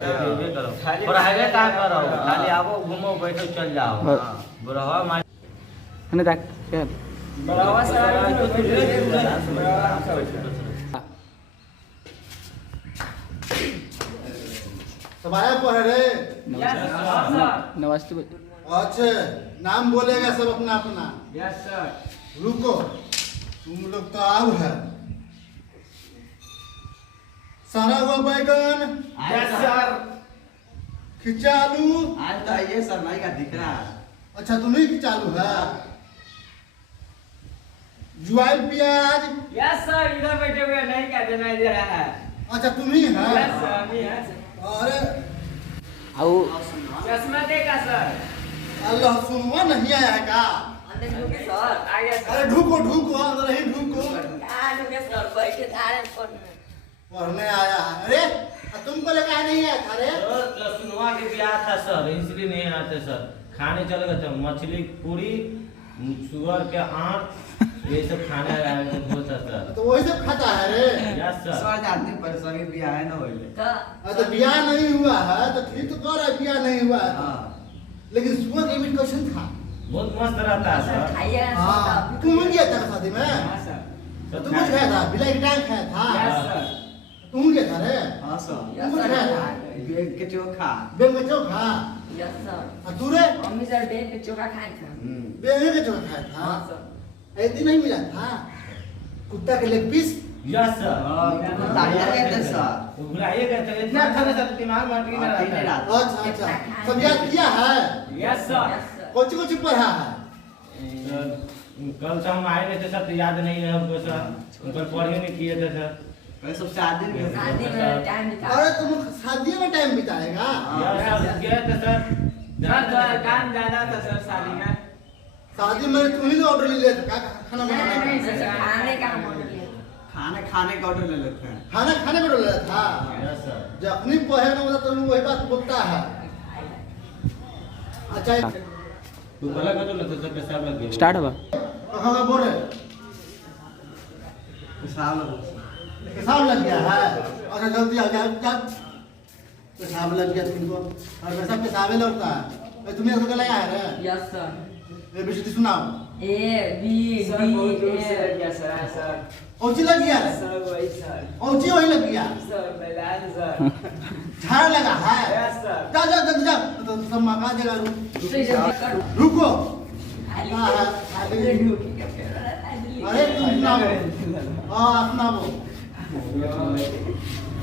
करो पढ़ाई का करो खाली आवो घूमो बैठो चल जाओ बुढ़वा मार અને રાખ કે बुढ़वा सब आया पढ़ रे। નમસ્તે अच्छा नाम बोलेगा सब अपना अपना। यस सर रुको तुम लोग तो आओ है। सारा हुआ बैगन यस सर खिंचा आलू। आज तो ये सर भाई का दिख रहा है अच्छा तुम्हें खिंचा आलू है। ज्वाइल प्याज। यस सर इधर बैठे हुए नहीं क्या दिखाई दे रहा है। अच्छा तुम्ही है। यस सर अभी है अरे આવું चश्मा देगा सर। अल्लाह सुनवा नहीं आया है का। अंदर ढूंढे सर आ गया सर। अरे ढूको ढूको अंदर ही ढूको। कहाँ ढूंढे सर बैठे थे पढ़ने। पढ़ने आया है। अरे तुमको लगा नहीं आया था रे। लहसुनवा के ब्याह था सर इसलिए नहीं आते सर खाने चले गए थे मछली पूरी सुअर के आंत ये सब खाने होता सर तो वही सब खाता है रे। यस सर सर जानते पर सर ब्याह है ना होले। तो ब्याह नहीं हुआ है तो ठीक तो कर रहा है ब्याह नहीं हुआ है। हां लेकिन सुअर का मीट कैसन था। बहुत मस्त रहता है सर हाँ तुम गया था शादी में। हां सर तो तुम कुछ खाया था बिलाई की टांग खाया था। यस सर तुम गया था रे। हां सर तुम कुछ खाया था बेग के चोखा। बेंग का चोखा। यस सर तू रे मम्मी सर बेग पे चोखा खाए थे। बेंग का चोखा खाया था। हाँ सर एक दिन नहीं मिला था कुत्ता के लेग पीस। यस सर ताजा रहते सर। बुलाइए कहते हैं इतना खाना सर दिमाग में अटकी ना रहता है अच्छा अच्छा सब याद किया है। यस सर कौन सी पढ़ा है। सर, कल से हम आए नहीं थे सर तो याद नहीं है हमको सर कल पढ़े नहीं किए थे सर मैं सब शादी में शादी में टाइम बिता। अरे तुम शादी में टाइम बिताएगा। यस सर गए थे सर सर काम ज्यादा था सर शादी में। शादी में तुम ही तो ऑर्डर ले लेते क्या खाना बनाना नहीं का। सर खाने का हम ऑर्डर लिया। खाने का ऑर्डर ले लेते हैं। खाना खाने को ले था। यस सर जखनी पढ़े ना होता तो वही बात बोलता है। अच्छा तू बोला का तो लगता सर पेशाब लग गया સ્ટાર્ટ હવે कहाँ बोल रहे साल पेशाब लग गया है। अच्छा जल्दी आ जाओ क्या पेशाब लग गया तुमको और वैसा पेशाबे लगता है। तुम्हें ऐसा लगाया है रे। यस सर एबीसीडी सुनाओ। ए बी सर डी बहुत दूर से लग ए गया सर सर औची लग गया है। सर वही सर औची वही लग गया। सर मैदान सर झाड़ लगा है। यस सर जा जा जा जा तो सब मका देगा जल्दी करो। रुको। खाली हाँ, हाँ, खाली खाली। ढूंढ के फिर खाली। अरे तुम सुनाओ। हाँ सुनाओ।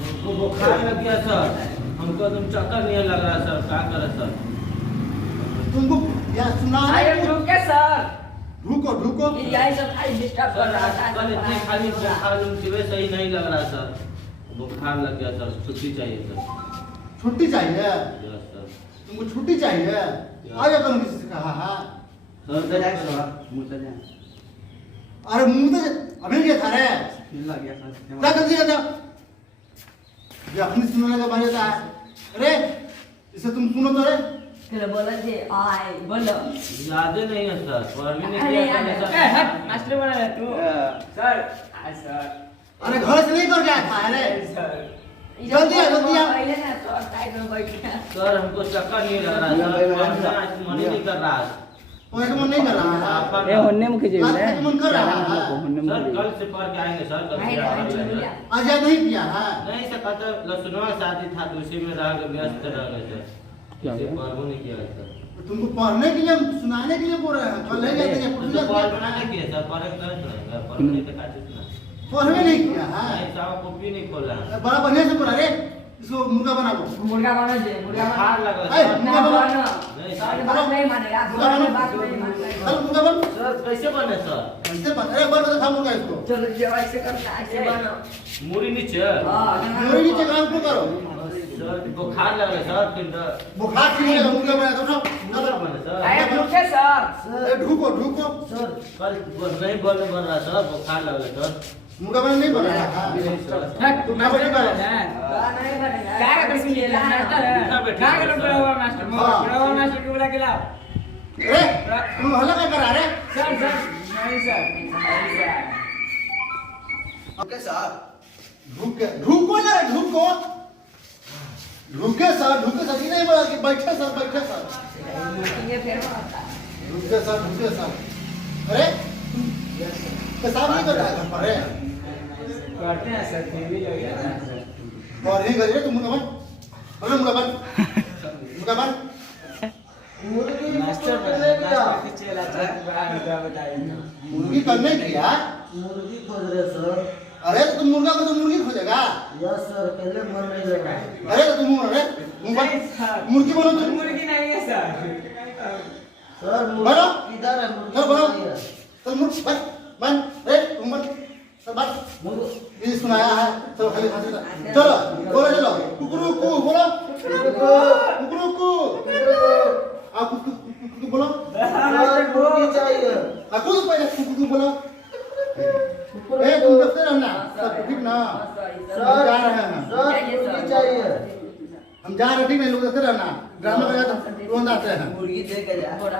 हमको बुखार लग गया सर हमको एकदम चक्कर नहीं लग रहा सर क्या करे सर तुमको या सुना आए रुके सर रुको रुको। ये यही सब खाली डिस्टर्ब कर रहा था। कल इतनी खाली बुखार सुबह सही नहीं लग रहा सर बुखार लग गया सर छुट्टी चाहिए सर छुट्टी चाहिए। यस सर तुमको छुट्टी चाहिए। आ जाओ तुम किसी से कहा है। सर मुझे अरे मुंह तो अभी क्या था रे। लग गया जा सर जल्दी जा। ये अपनी सुनने का बारे था। अरे इसे तुम सुनो तो रे। फिर बोला थे आए बोलो। याद ही नहीं है सर पढ़ भी नहीं अरे किया याद था है। सर मास्टर बना है तू सर सर अरे घर से नहीं कर गया था अरे। सर जल्दी आ, जल्दी आ। पहले ना तो साइड में बैठ गया। सर हमको चक्कर नहीं लग रहा सर पढ़ना आज मन ही नहीं कर रहा है कोई का मन नहीं कर रहा है। એ હોન્ને મુખી જેવી लास्ट રે तक मन कर रहा है। હોન્ને सर મુખી कल से पढ़ के आएंगे सर कल नहीं से नहीं पढ़ के चुन आएंगे। लिया। आज याद नहीं किया है। नहीं सर कल तो लहसुनवा का शादी था तो उसी में रह गए व्यस्त रह गए थे क्या इसे हुआ? पढ़ो नहीं किया सर तो तुमको पढ़ने के लिए सुनाने के लिए बोल रहे हैं। कल नहीं जाते हैं तो पढ़ बना नहीं किया सर पढ़े नहीं सुनाएंगे पढ़ने के काटे सुना पढ़वे नहीं किया है। नहीं साहब कॉपी नहीं खोला है बड़ा बढ़िया से पढ़ा रे। इसको मुर्गा बनाओ। मुर्गा बना दे मुर्गा बना। बुखार लगा ऐ, सर ना मुर्गा बनो। नहीं, सर सर। बात नहीं मानेगा। मुर्गा सर बनो। बात नहीं मानेगा। चल मुर्गा बन। सर कैसे बने सर कैसे बन। अरे बन तो खा मुर्गा इसको। चलो जो ऐसे करता है ऐसे बनो। मूरी नीचे हाँ मुर्गी नीचे काम क्यों करो। सर बुखार लगा सर फिर बुखार की मुर्गा बना दो। बुखार बने सर आए रुके सर अरे ढूको ढूको। सर कल नहीं बन रहा सर बुखार लगा सर मुर्गा बना नहीं बना रहा है। नहीं सर तू मास्टर बना है नहीं बनेगा। क्या का पैसे ले मास्टर है क्या का बड़ा हुआ मास्टर बड़ा हुआ मास्टर को बुला के लाओ अरे तुम हल्ला क्या करा रे। सर सर नहीं सर नहीं सर ओके सर ढूको ना ढूको। ढुके सर ये नहीं बोला कि बैठे सर ये फिर होता है ढुके सर अरे पेशाब नहीं कर रहा है घर पर है करते हैं सर टीवी लग गया है और नहीं करिए तुम मुंगा बन मास्टर के चला था बताइए मुर्गी करने किया मुर्गी खोज रहे सर। अरे तो तुम मुर्गा को तो मुर्गी खोजेगा यस सर, पहले मन नहीं लगा। अरे तो तुम अरे मुर्गी बनो तुम मुर्गी नहीं है सर सर बनो किधर है मुर्गी? सर बनो नहीं है। चल मुर्गी बन रे तुम बन सब बात ये सुनाया है तो खाली चलो बोलो चलो कुकरू को बोलो कुकरू को आप कुकरू बोलो सर मुर्गी चाहिए। कुकरू पहले कुकरू बोलो ए तुम दफ्तर रहना सब ठीक ना सर हम जा रहे हैं सर मुर्गी चाहिए। हम जा रहे हैं ठीक नहीं लोग दफ्तर रहना ड्रामा लगा तो तुरंत आते हैं मुर्गी दे के जा। थोड़ा